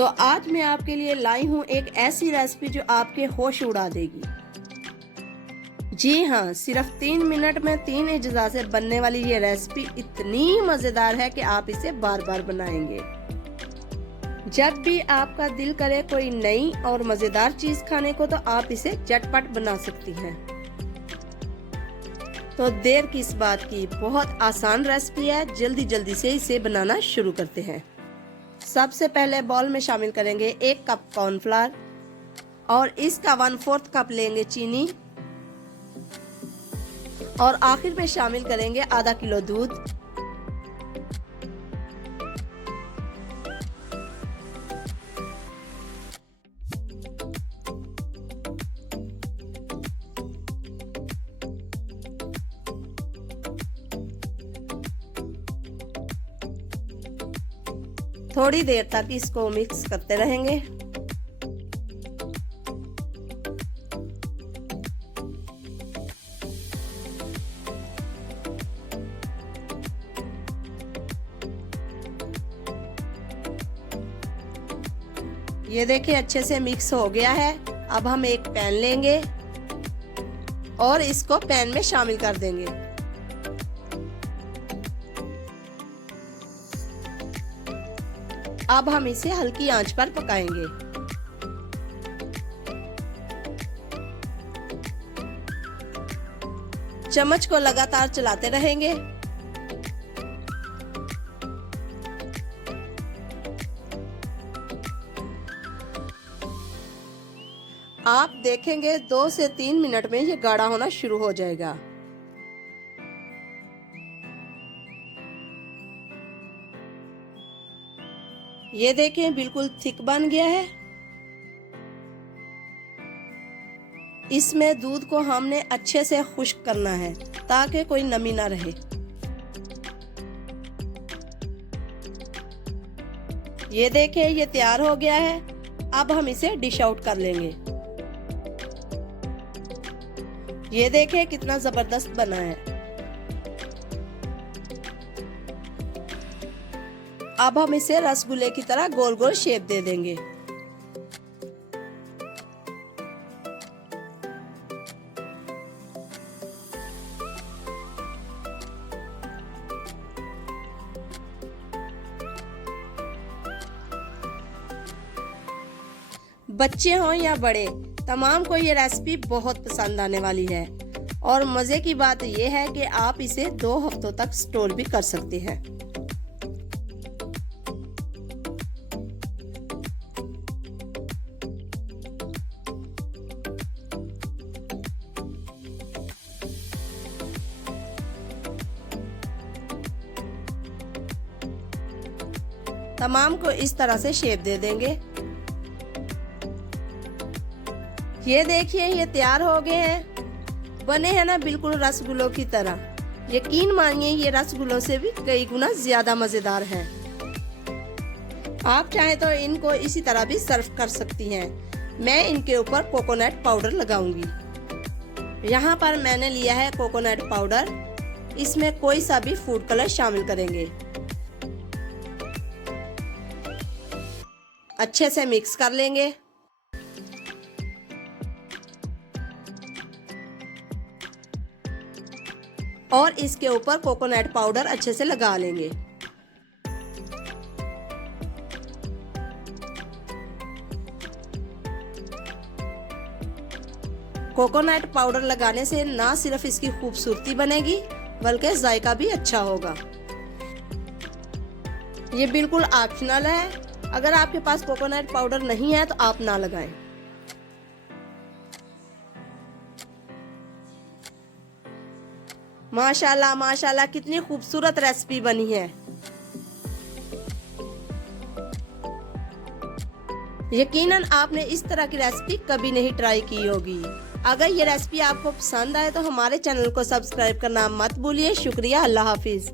तो आज मैं आपके लिए लाई हूँ एक ऐसी रेसिपी जो आपके होश उड़ा देगी। जी हाँ, सिर्फ 3 मिनट में 3 अज्जा से बनने वाली ये रेसिपी इतनी मजेदार है कि आप इसे बार बार बनाएंगे। जब भी आपका दिल करे कोई नई और मजेदार चीज खाने को तो आप इसे झटपट बना सकती हैं। तो देर किस बात की, बहुत आसान रेसिपी है, जल्दी जल्दी से इसे बनाना शुरू करते हैं। सबसे पहले बाउल में शामिल करेंगे 1 कप कॉर्नफ्लावर और इसका 1/4 कप लेंगे चीनी और आखिर में शामिल करेंगे आधा किलो दूध। थोड़ी देर तक इसको मिक्स करते रहेंगे। ये देखिए अच्छे से मिक्स हो गया है। अब हम एक पैन लेंगे और इसको पैन में शामिल कर देंगे। अब हम इसे हल्की आंच पर पकाएंगे। चम्मच को लगातार चलाते रहेंगे। आप देखेंगे 2 से 3 मिनट में ये गाढ़ा होना शुरू हो जाएगा। ये देखें बिल्कुल थिक बन गया है। इसमें दूध को हमने अच्छे से खुश्क करना है ताकि कोई नमी ना रहे। ये देखें ये तैयार हो गया है। अब हम इसे डिश आउट कर लेंगे। ये देखें कितना जबरदस्त बना है। अब हम इसे रसगुल्ले की तरह गोल गोल शेप दे देंगे। बच्चे हों या बड़े, तमाम को ये रेसिपी बहुत पसंद आने वाली है। और मजे की बात यह है कि आप इसे 2 हफ्तों तक स्टोर भी कर सकते हैं। तमाम को इस तरह से शेप दे देंगे। ये देखिए ये तैयार हो गए हैं। बने हैं ना बिल्कुल रसगुल्लों की तरह। यकीन मानिए ये रसगुल्लों से भी कई गुना ज्यादा मजेदार हैं। आप चाहें तो इनको इसी तरह भी सर्व कर सकती हैं। मैं इनके ऊपर कोकोनट पाउडर लगाऊंगी। यहाँ पर मैंने लिया है कोकोनट पाउडर। इसमें कोई सा भी फूड कलर शामिल करेंगे। अच्छे से मिक्स कर लेंगे। और इसके ऊपर कोकोनट पाउडर अच्छे से लगा लेंगे। कोकोनट पाउडर लगाने से ना सिर्फ इसकी खूबसूरती बनेगी बल्कि जायका भी अच्छा होगा। ये बिल्कुल ऑप्शनल है। अगर आपके पास कोकोनट पाउडर नहीं है तो आप ना लगाएं। माशाल्लाह माशाल्लाह कितनी खूबसूरत रेसिपी बनी है। यकीनन आपने इस तरह की रेसिपी कभी नहीं ट्राई की होगी। अगर ये रेसिपी आपको पसंद आए तो हमारे चैनल को सब्सक्राइब करना मत भूलिए। शुक्रिया। अल्लाह हाफिज।